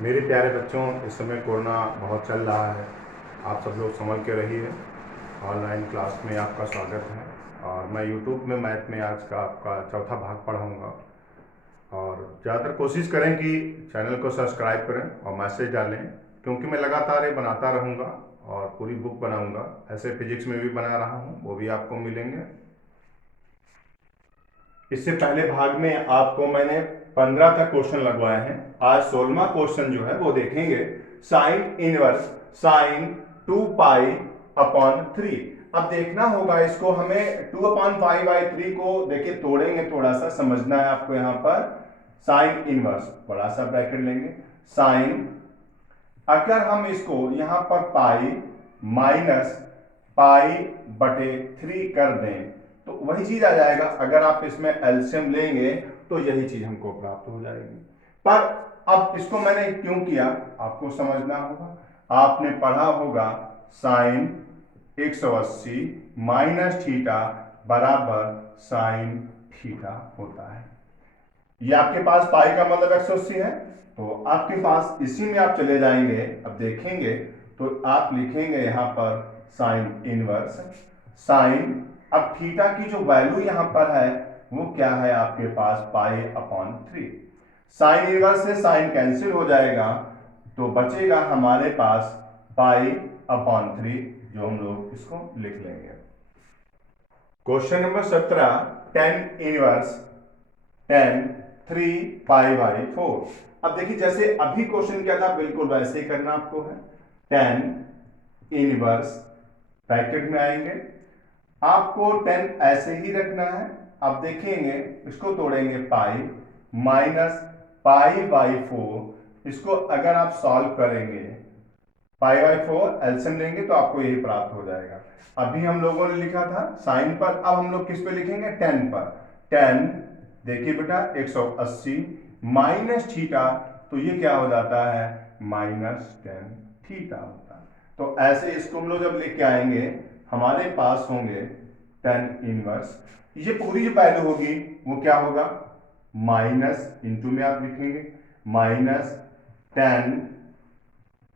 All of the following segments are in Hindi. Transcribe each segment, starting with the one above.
मेरे प्यारे बच्चों, इस समय कोरोना बहुत चल रहा है। आप सब लोग संभल के रहिए। ऑनलाइन क्लास में आपका स्वागत है। और मैं यूट्यूब में मैथ में आज का आपका चौथा भाग पढ़ाऊँगा। और ज़्यादातर कोशिश करें कि चैनल को सब्सक्राइब करें और मैसेज डालें, क्योंकि मैं लगातार ये बनाता रहूँगा और पूरी बुक बनाऊँगा। ऐसे फिजिक्स में भी बना रहा हूँ, वो भी आपको मिलेंगे। इससे पहले भाग में आपको मैंने 15 तक क्वेश्चन लगवाए हैं। आज 16वां क्वेश्चन जो है वो देखेंगे। Sine inverse sine 2 pi upon 3। अब देखना होगा इसको, हमें 2/5/3 को देखिए तोड़ेंगे, थोड़ा सा समझना है आपको। यहां पर साइन इनवर्स बड़ा सा ब्रैकेट लेंगे। साइन, अगर हम इसको यहां पर पाई माइनस पाई/3 कर दें तो वही चीज आ जाएगा। अगर आप इसमें एलसीएम लेंगे तो यही चीज हमको प्राप्त हो जाएगी। पर अब इसको मैंने क्यों किया आपको समझना होगा। आपने पढ़ा होगा साइन 180 माइनस थीटा बराबर साइन थीटा होता है। ये आपके पास पाई का मतलब 180 है, तो आपके पास इसी में आप चले जाएंगे। अब देखेंगे तो आप लिखेंगे यहां पर साइन इनवर्स साइन। अब थीटा की जो वैल्यू यहां पर है वो क्या है आपके पास, पाई/3। साइन इनवर्स से साइन कैंसिल हो जाएगा, तो बचेगा हमारे पास पाई/3, जो हम लोग इसको लिख लेंगे। Question number 17, tan inverse tan 3 पाई/4। अब देखिए जैसे अभी क्वेश्चन क्या था बिल्कुल वैसे ही करना आपको है। टेन इनवर्स ब्रैकेट में आएंगे, आपको 10 ऐसे ही रखना है। अब देखेंगे इसको तोड़ेंगे, पाई माइनस पाई/4। इसको अगर आप सॉल्व करेंगे पाई/4 एलसीएम लेंगे तो आपको यही प्राप्त हो जाएगा। अभी हम लोगों ने लिखा था साइन पर, अब हम लोग किस पे लिखेंगे, 10 पर। 10 देखिए बेटा 180 माइनस थीटा, तो ये क्या हो जाता है, -10 थीटा होता है। तो ऐसे इसको हम लोग जब लेके आएंगे हमारे पास होंगे 10 इनवर्स। ये पूरी जो वैल्यू होगी वो क्या होगा, माइनस इंटू में आप लिखेंगे -10।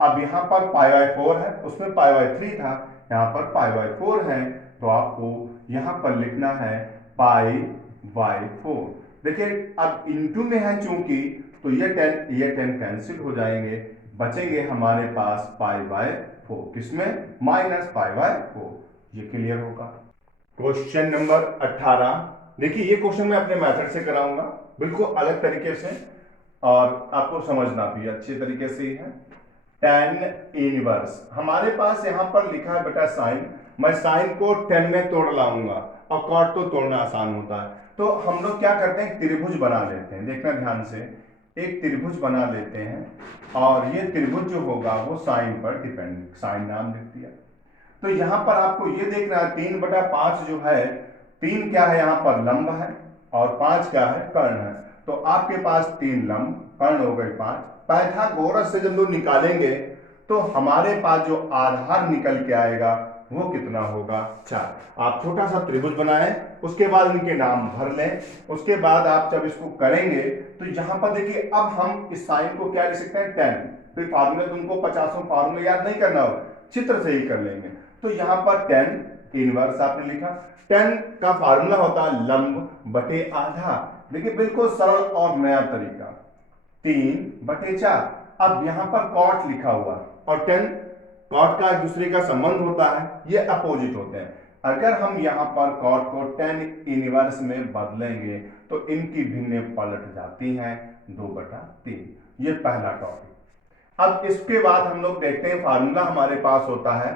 अब यहां पर पाई/4 है, उसमें पाई/3 था, यहां पर पाई/4 है, तो आपको यहां पर लिखना है पाई/4। देखिए अब इंटू में है चूंकि, तो ये 10 कैंसिल हो जाएंगे, बचेंगे हमारे पास पाई/4, किसमें, -पाई/4। ये क्लियर होगा। क्वेश्चन नंबर 18, देखिए ये क्वेश्चन मैं अपने मेथड से कराऊंगा, बिल्कुल अलग तरीके से, और आपको समझना भी अच्छे तरीके से ही है। टेन इनवर्स हमारे पास यहां पर लिखा है बेटा साइन, मैं साइन को 10 में तोड़ लाऊंगा, और कॉट तो तोड़ना आसान होता है। तो हम लोग क्या करते हैं, त्रिभुज बना लेते हैं। देखना ध्यान से, एक त्रिभुज बना लेते हैं, और ये त्रिभुज जो होगा वो साइन पर डिपेंड, साइन नाम लिख दिया। तो यहां पर आपको ये देखना है 3/5 जो है, 3 क्या है यहां पर लंब है, और 5 क्या है कर्ण है। तो आपके पास 3 लंब, कर्ण हो गए 5। पाइथागोरस से जब लोग निकालेंगे तो हमारे पास जो आधार निकल के आएगा वो कितना होगा, 4। आप छोटा सा त्रिभुज बनाएं, उसके बाद इनके नाम भर लें। उसके बाद आप जब इसको करेंगे तो यहां पर देखिए, अब हम इस साइन को क्या लिख सकते हैं, 10। फिर फार्मूले तुमको 50 फार्मूले याद नहीं करना होगा, चित्र से ही कर लेंगे। तो यहां पर 10 इनवर्स आपने लिखा। 10 का फार्मूला होता है लंब बटे आधा। देखिए बिल्कुल सरल और नया तरीका, 3/4। अब यहां पर कॉट लिखा हुआ, और 10 कॉट का एक दूसरे का संबंध होता है, ये अपोजिट होते हैं। अगर हम यहां पर कॉट को 10 इनवर्स में बदलेंगे तो इनकी भिन्नें पलट जाती हैं, 2/3। ये पहला टॉपिक। अब इसके बाद हम लोग देखते हैं, फार्मूला हमारे पास होता है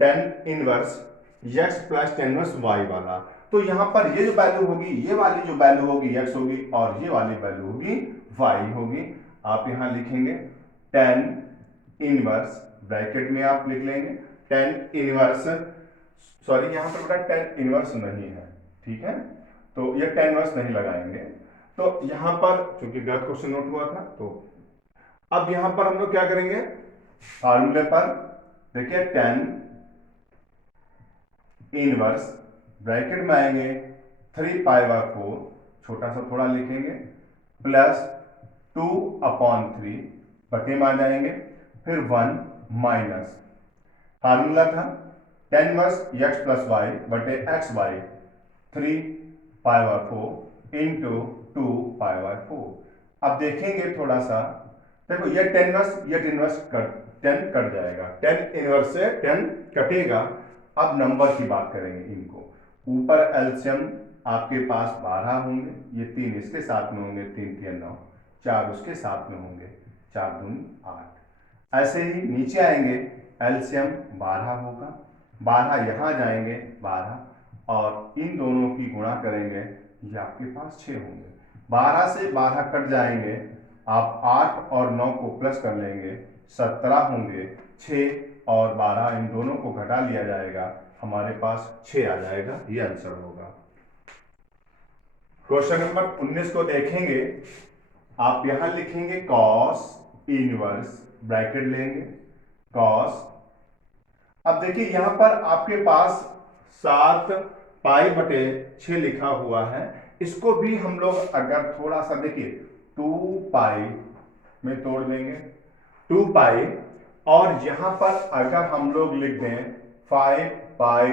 10 inverse x plus 10 inverse y वाला। तो यहां पर ये जो वैल्यू होगी, ये वाली जो वैल्यू होगी x होगी, और ये वाली वैल्यू होगी y होगी। आप यहां लिखेंगे 10 इनवर्स, ब्रैकेट में आप लिख लेंगे 10 इनवर्स, सॉरी यहां पर बेटा 10 इनवर्स नहीं है, ठीक है, तो ये 10 इनवर्स नहीं लगाएंगे। तो यहां पर चूंकि गलत क्वेश्चन नोट हुआ था, तो अब यहां पर हम लोग क्या करेंगे, फार्मूले पर देखिए 10 इनवर्स, ब्रैकेट में आएंगे 3 पाई/4, छोटा सा थोड़ा लिखेंगे, प्लस 2/3 बटे में आ जाएंगे, फिर 1 माइनस फार्मूला था tan inverse x plus Y बटे X Y 3 pi by 4 into 2 pi by 4। अब देखेंगे थोड़ा सा, देखो ये tan इनवर्स टेन कट जाएगा, tan इनवर्स से 10 कटेगा। अब नंबर की बात करेंगे इनको, ऊपर एलसीएम आपके पास 12 होंगे, ये 3 इसके साथ में होंगे, 3 3 9, 4 उसके साथ में होंगे, 4 दूनी 8। ऐसे ही नीचे आएंगे, एलसीएम 12 होगा, 12 यहाँ जाएंगे 12, और इन दोनों की गुणा करेंगे, ये आपके पास 6 होंगे। 12 से 12 कट जाएंगे, आप 8 और 9 को प्लस कर लेंगे, 17 होंगे। 6 और 12 इन दोनों को घटा लिया जाएगा, हमारे पास 6 आ जाएगा, ये आंसर होगा। क्वेश्चन नंबर 19 को देखेंगे, आप यहां लिखेंगे कॉस इनवर्स, ब्रैकेट लेंगे कॉस। अब देखिए यहां पर आपके पास 7 पाई बटे 6 लिखा हुआ है, इसको भी हम लोग अगर थोड़ा सा देखिए 2 पाई में तोड़ देंगे, 2 पाई, और यहां पर अगर हम लोग लिख दें 5 पाई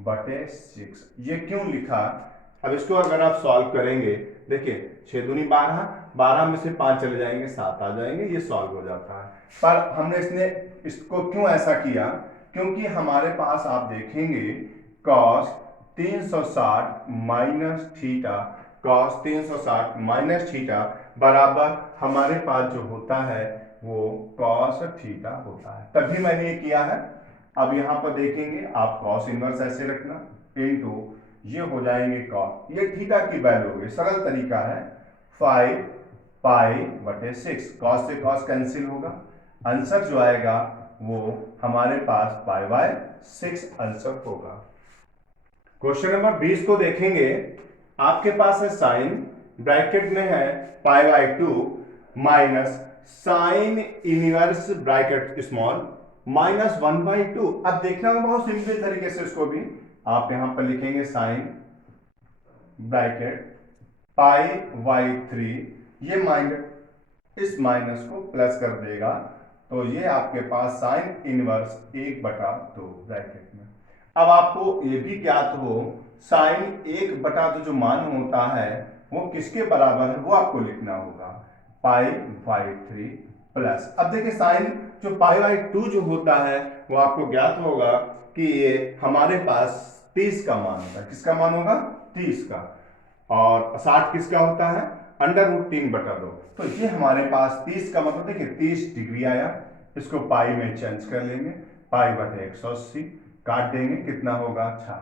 बटे 6, ये क्यों लिखा? अब इसको अगर आप सॉल्व करेंगे, देखिए 6 दूनी 12, 12 में से 5 चले जाएंगे, 7 आ जाएंगे, ये सॉल्व हो जाता है। पर हमने इसको क्यों ऐसा किया? क्योंकि हमारे पास आप देखेंगे cos 360 minus theta, cos 360 minus theta बराबर हमारे पास जो होता है वो cos थीटा होता है, तभी मैंने ये किया है। अब यहां पर देखेंगे आप cos इनवर्स ऐसे रखना, इनटू ये हो जाएंगे cos, ये थीटा की वैल्यू होगी, सरल तरीका है 5 पाई बटे 6, cos से cos कैंसिल होगा, आंसर जो आएगा वो हमारे पास पाई बाय 6 आंसर होगा। क्वेश्चन नंबर 20 को देखेंगे, आपके पास है साइन, ब्रैकेट में है pi by 2 minus sine inverse bracket small minus 1 by 2। अब देखना है बहुत सिंपल तरीके से, इसको भी आप यहां पर लिखेंगे साइन ब्रैकेट पाई बाई 3, ये माइनस इस माइनस को प्लस कर देगा, तो ये आपके पास साइन इनवर्स 1/2 ब्रैकेट में। अब आपको ये भी ज्ञात हो साइन 1/2 जो मान होता है वो किसके बराबर है, वो आपको लिखना होगा पाई बाई 3 प्लस। अब देखिए साइन जो पाई बाई 2 जो होता है वो आपको ज्ञात होगा कि ये हमारे पास 30 का मान होगा, किसका मान होगा 30 का, और 60 किसका होता है √3/2, तो ये हमारे पास 30 का मतलब देखिए 30 डिग्री आया, इसको पाई में चेंज कर लेंगे, पाई बटे 180 काट देंगे, कितना होगा 6,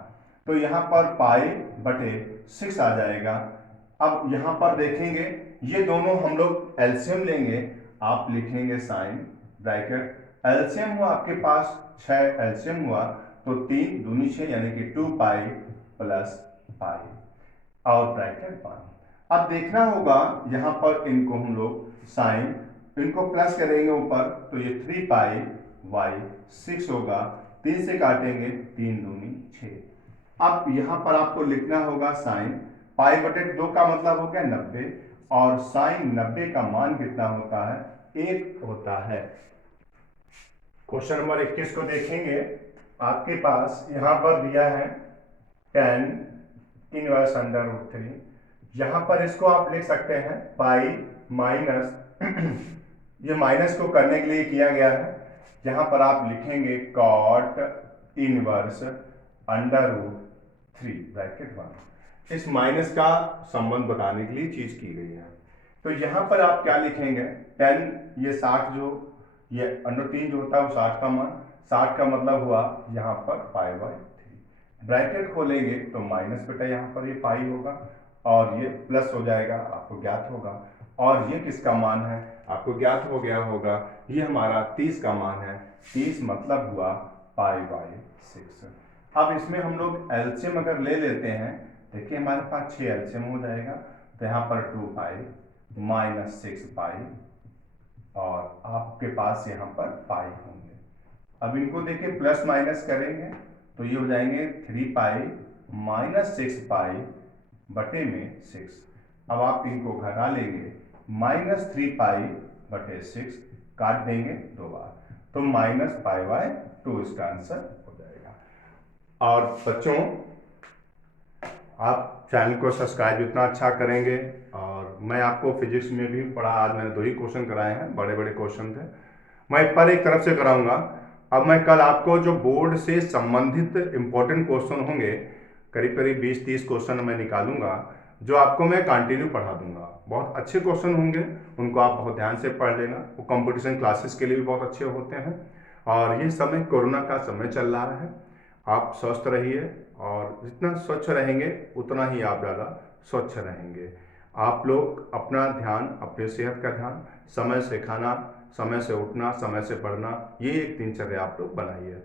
तो यहाँ पर पाई बटे 6 आ जाएगा। अब यहाँ पर देखेंगे ये दोनों हम लोग एलसीएम लेंगे, आप लिखेंगे साइन ब्रैकेट एलसीएम हुआ आपके पास 6, एलसीएम हुआ तो 3 दूनी 6 यानी कि 2 पाई प्लस पाई और ब्रैकेट 1। अब देखना होगा यहाँ पर इनको हम लोग साइन, इनको प्लस करेंगे ऊपर, तो ये 3 पाई बाई 6 होगा, 3 से काटेंगे 3 दूनी 6। अब यहाँ पर आपको लिखना होगा साइन पाई बटे 2 का मतलब हो गया 90, और साइन 90 का मान कितना होता है 1 होता है। क्वेश्चन नंबर 21 को देखेंगे, आपके पास यहाँ पर दिया है tan इनवर्स √3, यहाँ पर इसको आप लिख सकते हैं पाई माइनस ये माइनस को करने के लिए किया गया है, यहाँ पर आप लिखेंगे cot इनवर्स √3 ब्रैकेट 1, इस माइनस का संबंध बताने के लिए चीज की गई है। तो यहाँ पर आप क्या लिखेंगे tan, ये 60 जो ये √3 जो होता है वो 60 का मान, 60 का मतलब हुआ यहाँ पर पाई बाई 3, ब्रैकेट खोलेंगे तो माइनस बेटा यहाँ पर ये पाई होगा और ये प्लस हो जाएगा, आपको ज्ञात होगा, और ये किसका मान है आपको ज्ञात हो गया होगा, ये हमारा 30 का मान है, 30 मतलब हुआ पाई बाई 6। अब इसमें हम लोग एलसीएम अगर ले लेते हैं, देखिए हमारे पास 6 एलसीएम हो जाएगा, तो यहाँ पर 2 पाई माइनस 6 पाई और आपके पास यहाँ पर पाई होंगे। अब इनको देखिए प्लस माइनस करेंगे तो ये हो जाएंगे 3 पाई माइनस 6 पाई बटे में 6। अब आप इनको घटा लेंगे, -3 पाई बटे 6 काट देंगे 2 बार, तो -π/2 इसका आंसर हो जाएगा। और बच्चों, आप चैनल को सब्सक्राइब जितना अच्छा करेंगे, और मैं आपको फिजिक्स में भी पढ़ा, आज मैंने 2 ही क्वेश्चन कराए हैं, बड़े बड़े क्वेश्चन थे, मैं पर एक तरफ से कराऊंगा। अब मैं कल आपको जो बोर्ड से संबंधित इंपॉर्टेंट क्वेश्चन होंगे, करीब करीब 20-30 क्वेश्चन मैं निकालूंगा, जो आपको मैं कंटिन्यू पढ़ा दूंगा। बहुत अच्छे क्वेश्चन होंगे, उनको आप बहुत ध्यान से पढ़ लेना। वो कंपटीशन क्लासेस के लिए भी बहुत अच्छे होते हैं। और ये समय कोरोना का समय चल रहा है, आप स्वस्थ रहिए, और जितना स्वच्छ रहेंगे उतना ही आप ज़्यादा स्वच्छ रहेंगे। आप लोग अपना ध्यान, अपनी सेहत का ध्यान, समय से खाना, समय से उठना, समय से पढ़ना, ये एक दिनचर्या आप लोग बनाइए।